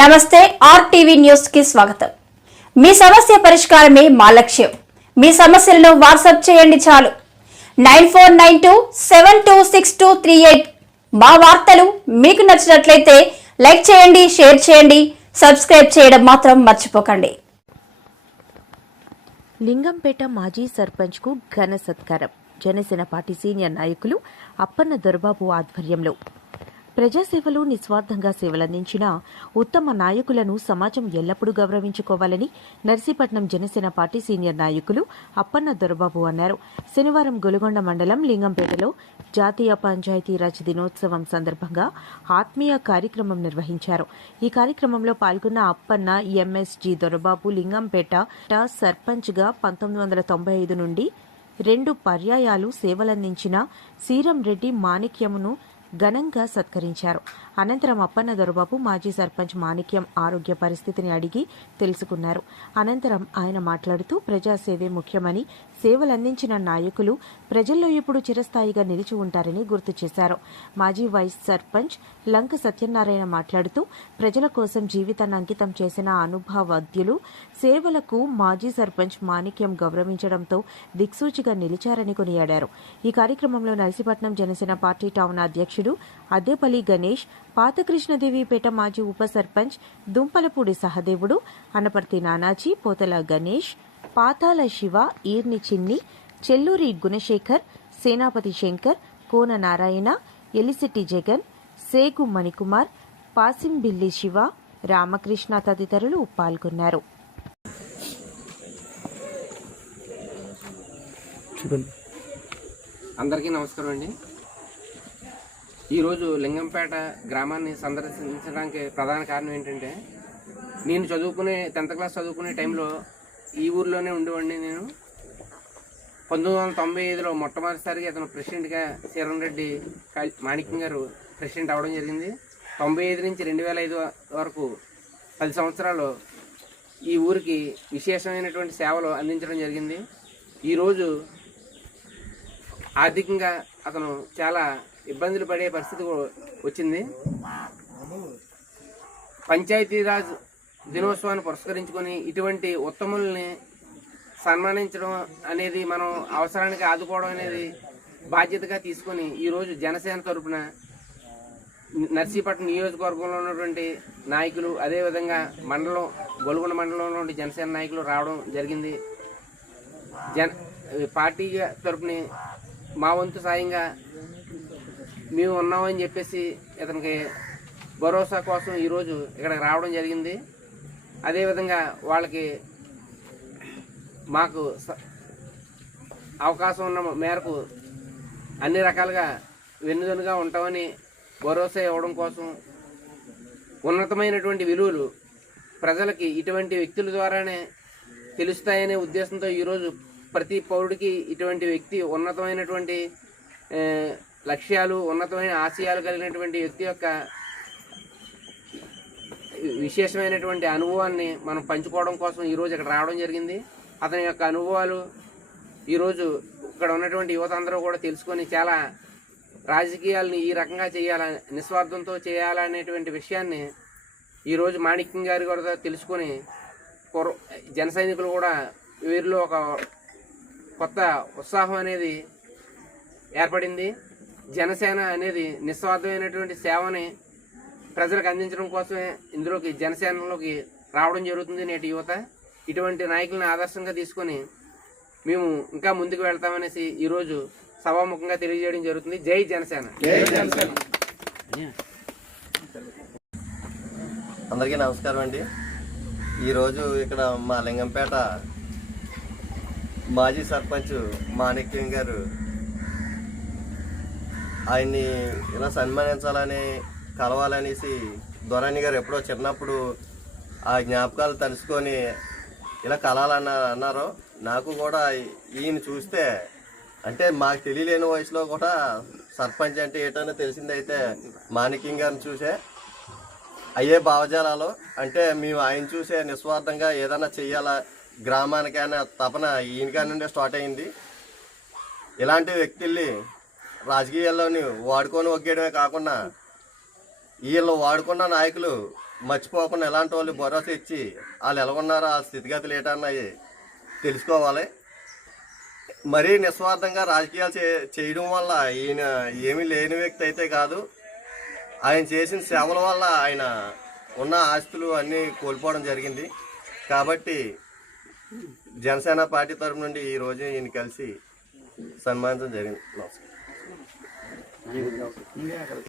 నమస్తే RTV news కి స్వాగతం. మీ సమస్య పరిష్కారమే మా లక్ష్యం. మీ సమస్యలను వాట్సాప్ చేయండి చాలు. 9492726238. మా వార్తలు మీకు నచ్చినట్లయితే లైక్ చేయండి, షేర్ చేయండి, సబ్స్క్రైబ్ చేయడం మాత్రం మర్చిపోకండి. లింగంపేట మాజీ సర్పంచ్ కు ఘన సత్కారం. జనసేన పార్టీ సీనియర్ నాయకులు అప్పన్న దొరబాబు ఆధ్వర్యంలో ప్రజాసేవలు నిస్వార్థంగా సేవలందించిన ఉత్తమ నాయకులను సమాజం ఎల్లప్పుడూ గౌరవించుకోవాలని నర్సీపట్నం జనసేన పార్టీ సీనియర్ నాయకులు అప్పన్న దొరబాబు అన్నారు. శనివారం గొలుగొండ మండలం లింగంపేటలో జాతీయ పంచాయతీరాజ్ దినోత్సవం సందర్భంగా ఆత్మీయ కార్యక్రమం నిర్వహించారు. ఈ కార్యక్రమంలో పాల్గొన్న అప్పన్న ఎంఎస్జీ దొరబాబు లింగంపేట సర్పంచ్గా 1995 నుండి 2 పర్యాయాలు సేవలందించిన సీరంరెడ్డి మాణిక్యమును ఘనంగా సత్కరించారు. అనంతరం అప్పన్న దొరబాబు మాజీ సర్పంచ్ మాణిక్యం ఆరోగ్య పరిస్థితిని అడిగి తెలుసుకున్నారు. అనంతరం ఆయన మాట్లాడుతూ ప్రజాసేవే ముఖ్యమని, సేవలందించిన నాయకులు ప్రజల్లో ఎప్పుడు చిరస్థాయిగా నిలిచి ఉంటారని గుర్తు చేశారు. మాజీ వైస్ సర్పంచ్ లంక సత్యనారాయణ మాట్లాడుతూ ప్రజల కోసం జీవితాన్ని అంకితం చేసిన అనుభవజ్ఞులు సేవలకు మాజీ సర్పంచ్ మాణిక్యం గౌరవించడంతో దిక్సూచిగా నిలిచారని కొనియాడారు. ఈ కార్యక్రమంలో నర్సీపట్నం జనసేన పార్టీ టౌన్ అధ్యక్షుడు అద్దేపల్లి గణేష్, పాత కృష్ణదేవిపేట మాజీ ఉప సర్పంచ్ దుంపలపూడి సహదేవుడు, అనపర్తి నానాజీ, పోతల గణేష్, పాతాల శివ, ఈర్ని చిన్ని, చెల్లూరి గుణశేఖర్, సేనాపతి శంకర్, కోన నారాయణ, ఎలిశెట్టి జగన్, సేగు మణికుమార్, పాసింబిల్లి శివ, రామకృష్ణ తదితరులు పాల్గొన్నారు. అందరికీ నమస్కారం అండి. ఈరోజు లింగంపేట గ్రామాన్ని సందర్శించడానికి ప్రధాన కారణం ఏంటంటే, నేను 10th క్లాస్ చదువుకునే టైంలో ఈ ఊర్లోనే ఉండేవాడిని. నేను 1995లో మొట్టమొదటిసారిగా అతను ప్రెసిడెంట్గా సీరంరెడ్డి మాణిక్యం గారు ప్రెసిడెంట్ అవ్వడం జరిగింది. 95 నుంచి 2005 వరకు 10 సంవత్సరాలు ఈ ఊరికి విశేషమైనటువంటి సేవలు అందించడం జరిగింది. ఈరోజు ఆర్థికంగా అతను చాలా ఇబ్బందులు పడే పరిస్థితి వచ్చింది. పంచాయతీరాజ్ దినోత్సవాన్ని పురస్కరించుకొని ఇటువంటి ఉత్తముల్ని సన్మానించడం అనేది, మనం అవసరానికి ఆదుకోవడం అనేది బాధ్యతగా తీసుకొని ఈరోజు జనసేన తరపున నర్సీపట్నం నియోజకవర్గంలో ఉన్నటువంటి నాయకులు, అదేవిధంగా గొలుగొండ మండలంలో ఉన్నటువంటి జనసేన నాయకులు రావడం జరిగింది. పార్టీ తరపుని మా వంతు సాయంగా మేము ఉన్నామని చెప్పేసి ఇతనికి భరోసా కోసం ఈరోజు ఇక్కడికి రావడం జరిగింది. అదేవిధంగా వాళ్ళకి మాకు అవకాశం ఉన్న మేరకు అన్ని రకాలుగా వెన్నుదన్నుగా ఉంటామని భరోసా ఇవ్వడం కోసం, ఉన్నతమైనటువంటి విలువలు ప్రజలకి ఇటువంటి వ్యక్తుల ద్వారానే తెలుస్తాయనే ఉద్దేశంతో ఈరోజు ప్రతి పౌరుడికి ఇటువంటి వ్యక్తి ఉన్నతమైనటువంటి లక్ష్యాలు, ఉన్నతమైన ఆశయాలు కలిగినటువంటి వ్యక్తి యొక్క విశేషమైనటువంటి అనుభవాన్ని మనం పంచుకోవడం కోసం ఈరోజు ఇక్కడ రావడం జరిగింది. అతని యొక్క అనుభవాలు ఈరోజు ఇక్కడ ఉన్నటువంటి యువత అందరూ కూడా తెలుసుకొని చాలా రాజకీయాలని ఈ రకంగా చేయాలని, నిస్వార్థంతో చేయాలనేటువంటి విషయాన్ని ఈరోజు మాణిక్యం గారి కూడా తెలుసుకొని జన సైనికులు కూడా వీరిలో ఒక కొత్త ఉత్సాహం అనేది ఏర్పడింది. జనసేన అనేది నిస్వార్థమైనటువంటి సేవని ప్రజలకు అందించడం కోసమే ఇందులోకి జనసేనలోకి రావడం జరుగుతుంది. నేటి యువత ఇటువంటి నాయకులను ఆదర్శంగా తీసుకొని మేము ఇంకా ముందుకు వెళ్తామనేసి ఈరోజు సభాముఖంగా తెలియజేయడం జరుగుతుంది. జై జనసేన. అందరికీ నమస్కారం అండి. ఈరోజు ఇక్కడ మా లింగంపేట మాజీ సర్పంచ్ మాణిక్యం గారు, ఆయన్ని ఇలా సన్మానించాలని, కలవాలనేసి దొరాని గారు ఎప్పుడో చిన్నప్పుడు ఆ జ్ఞాపకాలు తలుసుకొని ఇలా కలాలన్నారు. నాకు కూడా ఈయన చూస్తే, అంటే మాకు తెలియలేని వయసులో కూడా సర్పంచ్ అంటే ఏంటనే తెలిసిందైతే మాణిక్యం గారిని చూసే అయ్యే భావజాలాలు. అంటే మేము ఆయన చూసే నిస్వార్థంగా ఏదైనా చెయ్యాలా గ్రామానికైనా తపన ఈయనకా నుండే స్టార్ట్ అయింది. ఇలాంటి వ్యక్తుల్ని రాజకీయాల్లోని వాడుకొని ఒగ్గేయడమే కాకుండా వీళ్ళు వాడుకున్న నాయకులు మర్చిపోకుండా ఎలాంటి వాళ్ళు భరోసా ఇచ్చి వాళ్ళు ఎలా ఉన్నారో ఆ స్థితిగతులు ఏంటన్నాయి తెలుసుకోవాలి. మరీ నిస్వార్థంగా రాజకీయాలు చేయడం వల్ల ఈయన ఏమీ లేని వ్యక్తి అయితే కాదు. ఆయన చేసిన సేవల వల్ల ఆయన ఉన్న ఆస్తులు అన్నీ కోల్పోవడం జరిగింది. కాబట్టి జనసేన పార్టీ తరఫు నుండి ఈరోజు ఈయన కలిసి సన్మానించడం జరిగింది. నమస్కారం.